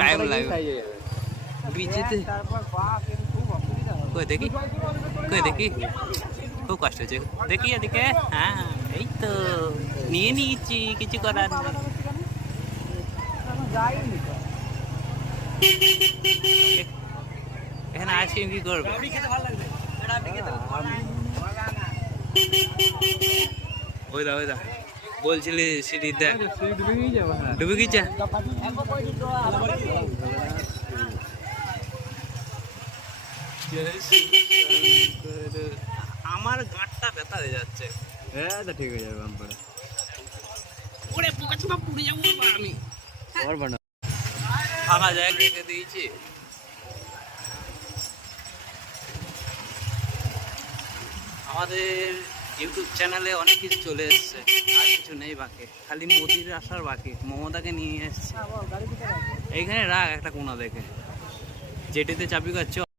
Time লাগবে বিচেতে। কই দেখি, কই দেখি, খুব কষ্ট হচ্ছে। দেখি এদিকে, হ্যাঁ এই তো নিয়ে নিয়েছি, কিছু করার নেই। এখানে আইসক্রিম কি করবে? ওই দা ওই দা বলছিলি সিঁড়ি দেখ ডুবে গেছে। আমার গাঁটটা ব্যথা হয়ে যাচ্ছে। হ্যাঁ তো ঠিক হয়ে যাবে বাম্পারে। ওরে পোকা চোকা পুড়ে যাবো বাবা আমি। পারবা না। ফাঁকা জায়গা রেখে দিয়েছি। আমাদের ইউটিউব চ্যানেলে অনেক কিছু চলে এসছে, আর কিছু নেই বাকি, খালি মোদির আসার বাকি। মমতাকে নিয়ে এসছে। এইখানে রাখ একটা কোনা দেখে, যেটিতে চাবি কাটছে।